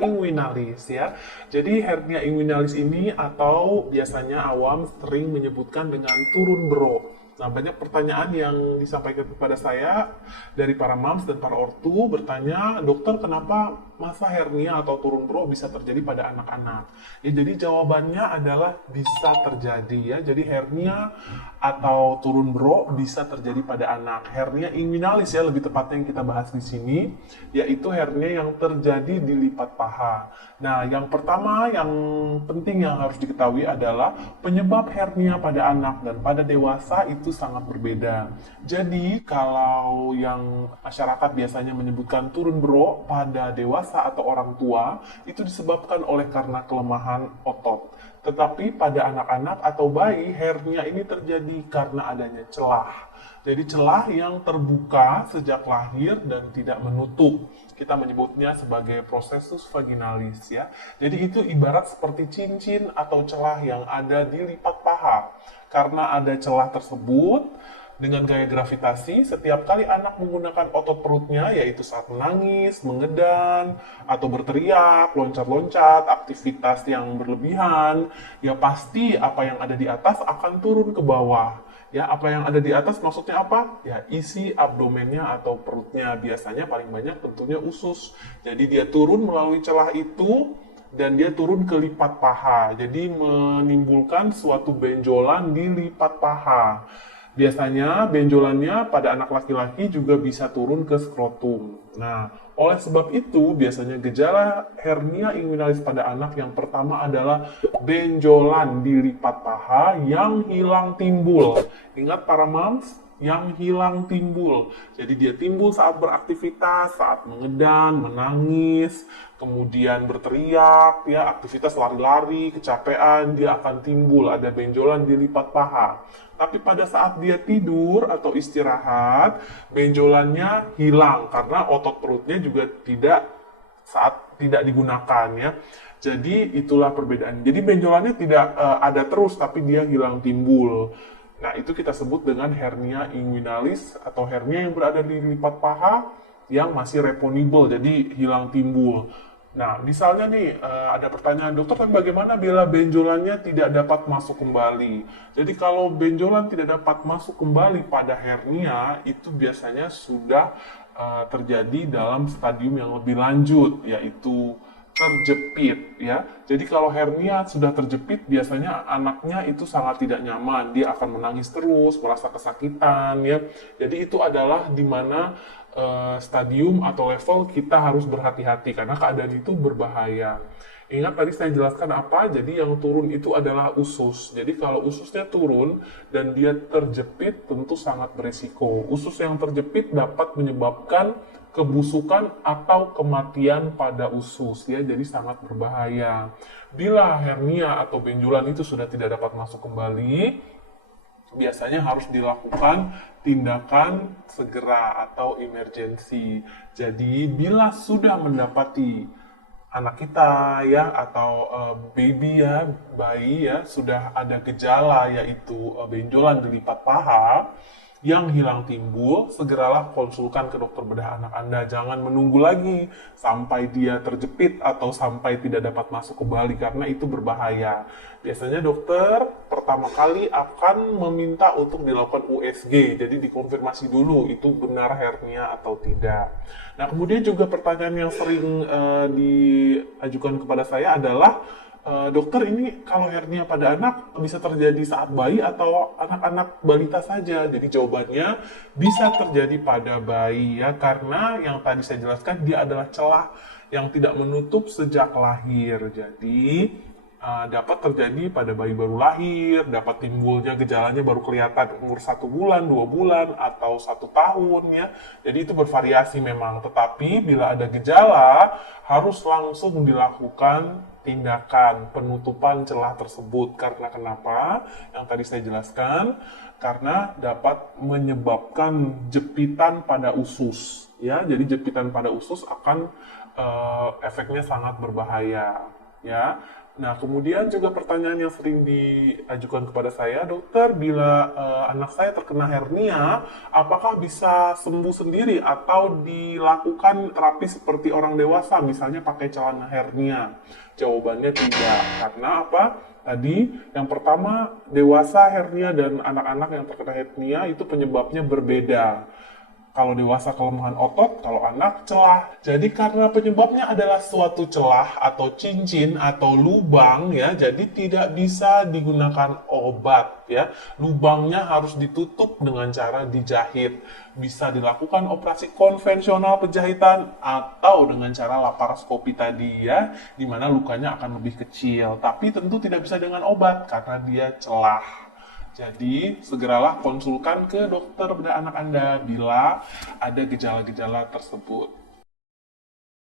Inguinalis ya. Jadi hernia inguinalis ini atau biasanya awam sering menyebutkan dengan turun bro. Nah, banyak pertanyaan yang disampaikan kepada saya dari para moms dan para ortu bertanya, dokter kenapa masa hernia atau turun bro bisa terjadi pada anak-anak? Ya, jadi jawabannya adalah bisa terjadi ya. Jadi hernia atau turun bro bisa terjadi pada anak. Hernia inguinalis ya lebih tepatnya yang kita bahas di sini, yaitu hernia yang terjadi di lipat paha. Nah, yang pertama yang penting yang harus diketahui adalah penyebab hernia pada anak dan pada dewasa itu sangat berbeda. Jadi, kalau yang masyarakat biasanya menyebutkan turun bro pada dewasa atau orang tua, itu disebabkan oleh karena kelemahan otot. Tetapi pada anak-anak atau bayi, hernia ini terjadi karena adanya celah. Jadi celah yang terbuka sejak lahir dan tidak menutup. Kita menyebutnya sebagai prosesus vaginalis ya. Jadi itu ibarat seperti cincin atau celah yang ada di lipat paha. Karena ada celah tersebut, dengan gaya gravitasi, setiap kali anak menggunakan otot perutnya, yaitu saat menangis, mengedan, atau berteriak, loncat-loncat, aktivitas yang berlebihan, ya pasti apa yang ada di atas akan turun ke bawah. Ya, apa yang ada di atas maksudnya apa? Ya, isi abdomennya atau perutnya. Biasanya paling banyak tentunya usus. Jadi dia turun melalui celah itu, dan dia turun ke lipat paha. Jadi menimbulkan suatu benjolan di lipat paha. Biasanya benjolannya pada anak laki-laki juga bisa turun ke skrotum. Nah, oleh sebab itu biasanya gejala hernia inguinalis pada anak yang pertama adalah benjolan di lipat paha yang hilang timbul. Ingat para moms, yang hilang timbul. Jadi dia timbul saat beraktivitas, saat mengedan, menangis, kemudian berteriak, ya aktivitas lari-lari, kecapean, dia akan timbul ada benjolan di lipat paha. Tapi pada saat dia tidur atau istirahat, benjolannya hilang karena otot perutnya juga tidak digunakan ya. Jadi itulah perbedaan. Jadi benjolannya tidak ada terus tapi dia hilang timbul. Nah, itu kita sebut dengan hernia inguinalis atau hernia yang berada di lipat paha yang masih reponibel, jadi hilang timbul. Nah, misalnya nih ada pertanyaan, dokter tapi bagaimana bila benjolannya tidak dapat masuk kembali? Jadi kalau benjolan tidak dapat masuk kembali pada hernia, itu biasanya sudah terjadi dalam stadium yang lebih lanjut, yaitu terjepit ya. Jadi kalau hernia sudah terjepit biasanya anaknya itu sangat tidak nyaman, dia akan menangis terus, merasa kesakitan ya. Jadi itu adalah di mana stadium atau level kita harus berhati-hati karena keadaan itu berbahaya. Ingat tadi saya jelaskan apa? Jadi yang turun itu adalah usus. Jadi kalau ususnya turun dan dia terjepit tentu sangat beresiko. Usus yang terjepit dapat menyebabkan kebusukan atau kematian pada usus ya, jadi sangat berbahaya. Bila hernia atau benjolan itu sudah tidak dapat masuk kembali, biasanya harus dilakukan tindakan segera atau emergensi. Jadi bila sudah mendapati anak kita ya atau baby ya, bayi ya sudah ada gejala yaitu benjolan di lipat paha yang hilang timbul, segeralah konsulkan ke dokter bedah anak Anda. Jangan menunggu lagi sampai dia terjepit atau sampai tidak dapat masuk kembali karena itu berbahaya. Biasanya dokter pertama kali akan meminta untuk dilakukan USG, jadi dikonfirmasi dulu itu benar hernia atau tidak. Nah, kemudian juga pertanyaan yang sering diajukan kepada saya adalah, dokter ini kalau hernia pada anak bisa terjadi saat bayi atau anak-anak balita saja? Jadi jawabannya bisa terjadi pada bayi ya, karena yang tadi saya jelaskan dia adalah celah yang tidak menutup sejak lahir. Jadi dapat terjadi pada bayi baru lahir, dapat timbulnya gejalanya baru kelihatan umur 1 bulan, 2 bulan, atau 1 tahun ya. Jadi itu bervariasi memang, tetapi bila ada gejala harus langsung dilakukan tindakan penutupan celah tersebut. Karena kenapa? Yang tadi saya jelaskan, karena dapat menyebabkan jepitan pada usus ya. Jadi jepitan pada usus akan efeknya sangat berbahaya ya. Nah, kemudian juga pertanyaan yang sering diajukan kepada saya, dokter, bila anak saya terkena hernia, apakah bisa sembuh sendiri atau dilakukan terapi seperti orang dewasa, misalnya pakai celana hernia? Jawabannya tidak, karena apa? Tadi, yang pertama, dewasa hernia dan anak-anak yang terkena hernia itu penyebabnya berbeda. Kalau dewasa kelemahan otot, kalau anak celah. Jadi karena penyebabnya adalah suatu celah atau cincin atau lubang ya, jadi tidak bisa digunakan obat ya. Lubangnya harus ditutup dengan cara dijahit. Bisa dilakukan operasi konvensional penjahitan atau dengan cara laparoskopi tadi ya, di mana lukanya akan lebih kecil. Tapi tentu tidak bisa dengan obat karena dia celah. Jadi, segeralah konsulkan ke dokter bedah anak Anda bila ada gejala-gejala tersebut.